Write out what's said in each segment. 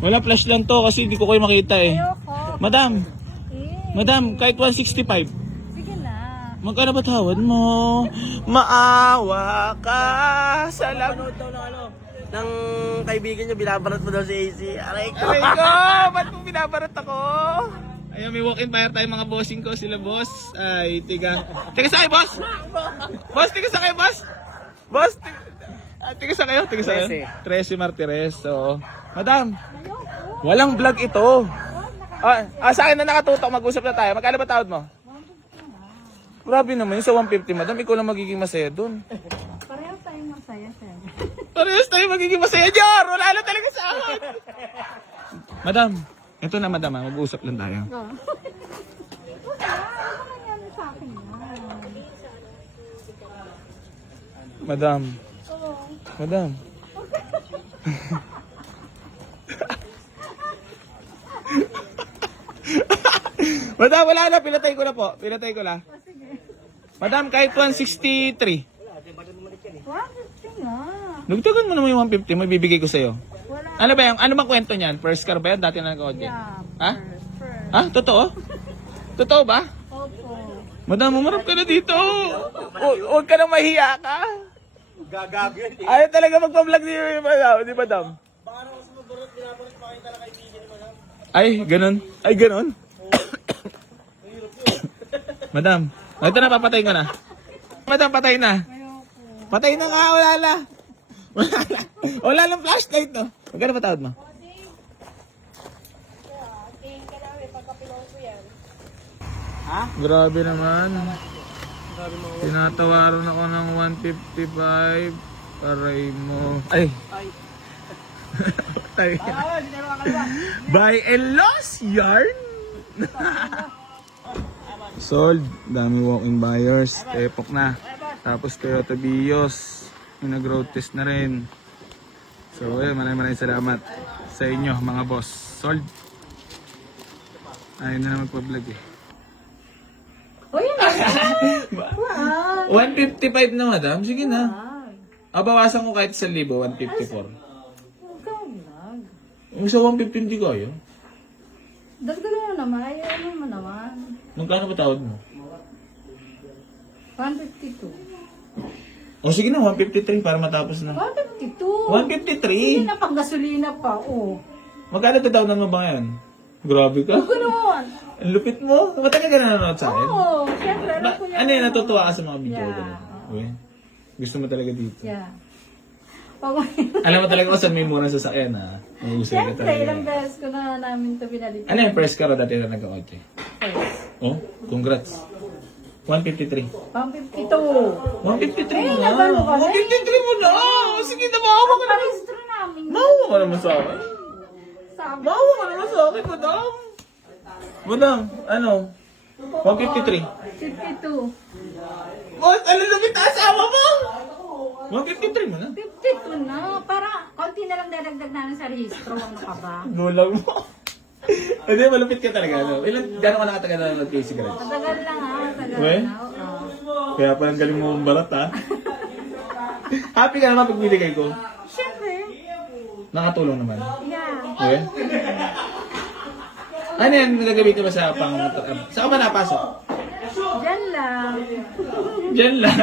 Wala flash lang to kasi hindi ko kayo makita eh. Ayoko. Madam, Eh, madam, kahit 165. sige na. Magkano ba tawad mo? Maawa ka sa Panood daw ng ng kaibigan niya, binabarat mo daw si AC. Aray ko. Aray ko! Ba't mo binabarat ako? Ayun, may walk-in fire tayo mga bossing ko. Sila boss. Ay, tiga. Tiga sa kayo, boss! Boss, tiga sa kayo, boss! Boss, tiga sa kayo, tiga sa kayo. 13 Martires. So, madam, walang vlog ito. Sa akin na nakatutok, mag-usap na tayo. Magkano ba tawad mo? Grabe naman yun sa 150, madam. Ikaw lang magiging masaya dun. Pareho tayong masaya, sir. Parehas tayo magiging masaya, Jor! Wala na talaga sa akin! Madam, ito na madam, mag-uusap lang tayo. Oo. Wala, ano nangyari sa akin yan? Madam. Oo. Madam. Madam, wala na. Pinatay ko na po. Pinatay ko na. O, sige. Madam, kahit 163. 150 nga. Nagtagan mo naman yung 150. May bibigay ko sa'yo. Wala. Ano ba yung, ano bang kwento niyan? First car ba yan? Dati na nag-audio. Yeah, Ha? first. Ha? Totoo? Totoo ba? Opo. Madam, umarap ka na dito. Huwag ka nang mahiya ka. Gagagawin. Ayaw talaga magpa-vlog ni madam. Di madam? Baka naman sa mabarot, binabarat pa kayo talaga kaibigan mo. Ay, ganun. Ay, ganun. Madam, ito na, papatay ko na. Madam, patay na. Ayoko. Patay na nga, wala na. Wala na. Wala lang flashlight, no? Magkano ba tawad mo? Ha? Grabe naman. Tinatawaran ako ng 155. Aray mo. Ay. Patay. Buy and loss yarn. Sold. Dami walk-in buyers. Tepok na. Tapos Toyota Vios. Yung nag-road test na rin. So, maraming salamat sa inyo mga boss. Sold. Ayun na magpa-vlog eh. O, yun na. 155 na madam. Sige na. Wag. Bawasan ko kahit 1,000, 154. Ikaw vlog. Yung sa 150 hindi ko ayaw. Dagdagan mo naman. Ay, ano mo naman. Magkano ba tawad mo? 152. O sige na, 153 para matapos na. 152. 153? Hindi na pang gasolina pa. Oh. Magkano tatawanan mo ba ngayon? Grabe ka. Huwag ganoon. Ang lupit mo. Matagal ka na nanonood sa akin. Oo. Siyempre, alam ko niya. Ano yun, natutuwa ka sa mga video ko? Yeah. Uy, gusto mo talaga dito. Yeah. Pag Alam mo talaga kung saan may murang sasakyan ha. Mahusay ka Siyempre, ilang talaga. beses ko na namin ito pinalitan. Ano yung press car o dati na nag-auto? Oh, congrats. 153. 152. 153 mo na. nagano ka na? 153 mo na. Sige na, maawa ka naman. Parehistro namin. Maawa ka naman sa akin. Sabi. Maawa ka naman sa akin, madam. Madam, ano? 153. 52. Boss, ano lumit na asawa mo? 153 mo na. 52 na. Para, konti na lang dadagdag namin sa rehistro. Ano ka ba? Gulang mo. Hindi, malupit ka talaga. No? Gano'n ka nakatagal na mag-Casey Garage? Matagal lang ha. Matagal Well? na. Oo. Kaya parang galing mo barat ha. Happy ka naman pag binigay ko. Siyempre. Nakatulong naman. Yeah. Okay? Ano yan, nagagamitin mo sa pang... Saan ka ba napasok? Diyan lang. Diyan lang.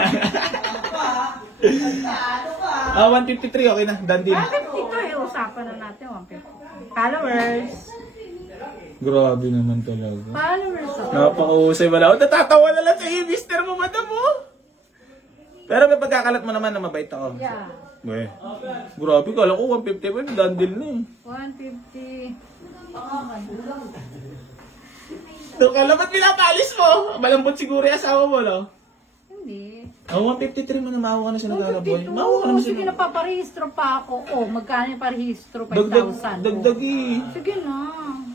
153, okay na. Done deal. 152 eh. Usapan na natin. 150. Followers. Grabe naman talaga. Followers. Oh. Napakahusay wala ako. Natatawa na lang sa iyo, mister mo, madam mo. Pero may pagkakalat mo naman na mabait ako. Yeah. Weh. Grabe, kala ko 150 pa, done deal na eh. 150. Doon ka lang, ba't pinapalis mo? Malambot siguro yung asawa mo, no? Hindi. Oh, 153 mo na maawa ka na sa nagkakaboy. Maawa ka naman Sige sa na, paparehistro pa ako. Oh, magkano yung parehistro? 5,000. Dagdag eh. Sige na.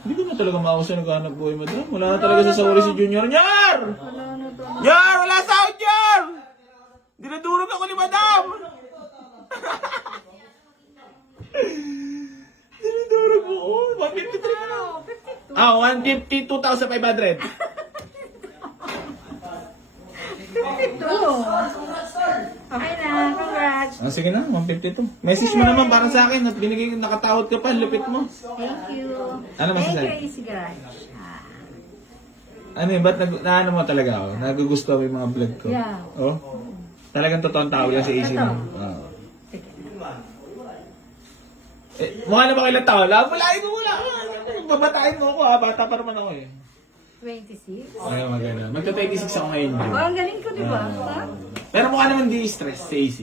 Hindi ko na talaga maawa sa nagkahanap buhay, madam. Wala na talaga sa sawari si Junior. Nyar! Wala na to. Nyar! Wala sahod, Nyar! Dinadurog ako ni madam! Dinadurog mo. Oh, 153 mo na. 52. 152,500. 52. Okay na, congrats. sige na, 152. Message mo naman para sa akin at binigay, nakatawad ka pa, lupit mo. Thank you. Ano masasabi? Thank you, Easy Garage. Ano yun, ba't naano mo talaga ako? Nagugusto mo yung mga vlog ko? Yeah. Oh? Talagang totoong tao yan si AC Totoo. mo? Oo. Sige. Mukha na ba kailang tao? Labulain mo muna. Babatain mo ako ha, bata pa naman ako eh. 26. Ay, maganda. Magta-26 ako ngayon. Oh, ang galing ko, di ba? Ha? Pero mukha naman di stress si AC.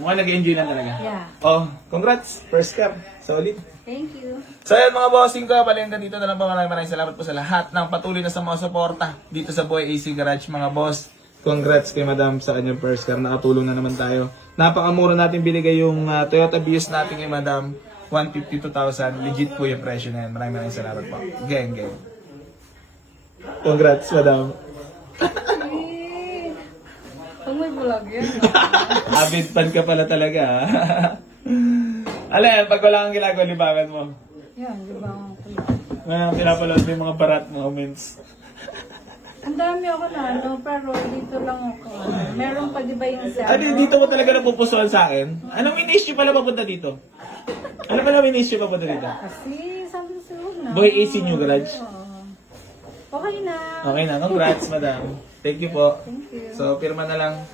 Mukha nag-enjoy lang talaga. Yeah. Oh, congrats. First car. Solid. Thank you. So yun mga bossing ko, palenggan dito na lang po. Maraming salamat po sa lahat ng patuloy na sa mga suporta dito sa Boy AC Garage mga boss. Congrats kay Madam sa kanyang first car. Nakatulong na naman tayo. Napakamura natin binigay yung Toyota Vios natin kay Madam. 152,000. Legit po yung presyo na yan. Maraming salamat po. Gang. Congrats, Madam. Pag may vlog yan. Avid fan ka pala talaga. Alam yan, pag wala kang ginagawa, libangan mo. Yan, di ba? Ngayon, pinapalood mo yung mga barat moments. Ang dami ako na, ano, pero dito lang ako. Meron pa di ba yung sa... Ano, dito mo talaga napupusuan sa akin? Anong in-issue pala papunta dito? Ano pala in-issue papunta dito? Kasi sabi sa na. Boy AC New Garage. Okay na. Okay na, congrats madam. Thank you po. Thank you. So, pirma na lang.